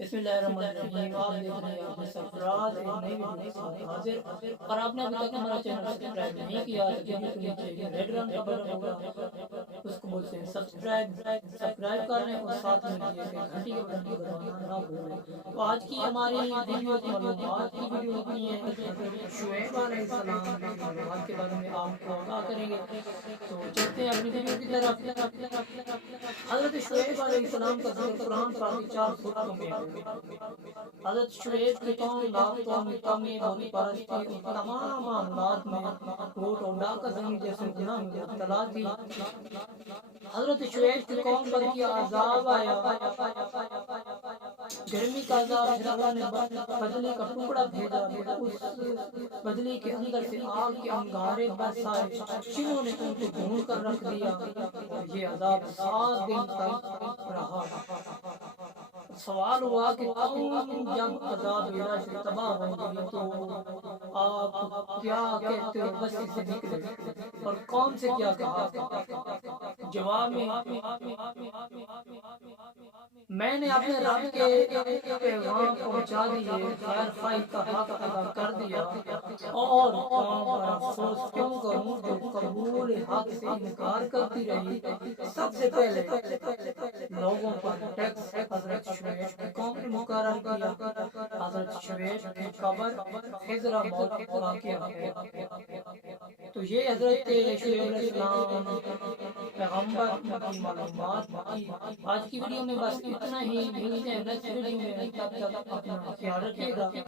بسم اللہ الرحمن الرحیم۔ آپ دیکھ رہے ہیں آپ سرفراز ایک نئی ویڈیو کے ساتھ حاضر، اور آپ نے ابھی تک ہمارا چینل سبسکرائب نہیں کیا تو ویڈیو کے نیچے ریڈ رنگ کا بٹن ہوگا، اس کو بولتے ہیں سبسکرائب کر لیں اور ساتھ میں دیے گئے گھنٹی کے بٹن کو دبانا نہ بھولیں۔ تو آج کی ہماری ویڈیو معلومات کی ویڈیو ہوتی ہے، حضرت شعیب علیہ السلام کی معلومات کے بارے میں آپ کو آگاہ کریں گے۔ تو چلتے ہیں اپنی ویڈیو کی طرف۔ حضرت شعیب علیہ السلام کا ذکر قرآن پاک کی 4 سورتوں میں ہے۔ حضرت شعیب کی قوم لاکھوں میں کمی، بت پرستی اور تمام معاملات میں لوٹ اور ڈاکہ زنی جیسے گناہ میں مبتلا تھی۔ حضرت شعیب کی قوم پر کیا عذاب آیا، گرمی کا عذاب، پھر اللہ نے بجلی کا ٹکڑا بھیجا، پھر اس بجلی کے اندر سے آگ کے انگارے برسائے جنہوں نے ان کو ڈھونڈ کر رکھ دیا، اور یہ عذاب 7 دن تک رہا۔ سوال ہوا کہ قوم جب عذاب الہی سے تباہ ہوں گی تو آپ کیا کہتے ہو بستی سے نکلے، اور قوم سے کیا کہا؟ جواب میں نے اپنے رب کے پیغام پہنچا دیے، خیر خواہی کا حق ادا کر دیا، اور قوم پر افسوس کیوں کروں جو قبول حق سے انکار کرتی رہی۔ سب سے پہلے لوگوں پر ٹیکس حضرت شعیب کی قوم نے مقرر کیا۔ حضرت شعیب کی قبر خضرہ موت واقع ہے۔ تو یہ حضرت شعیب علیہ السلام پیغمبر کی معلومات تھی۔ آج کی ویڈیو میں بس اتنا ہی، ملتے ہیں نیکسٹ ویڈیو میں، تب تک اپنا خیال رکھیے گا۔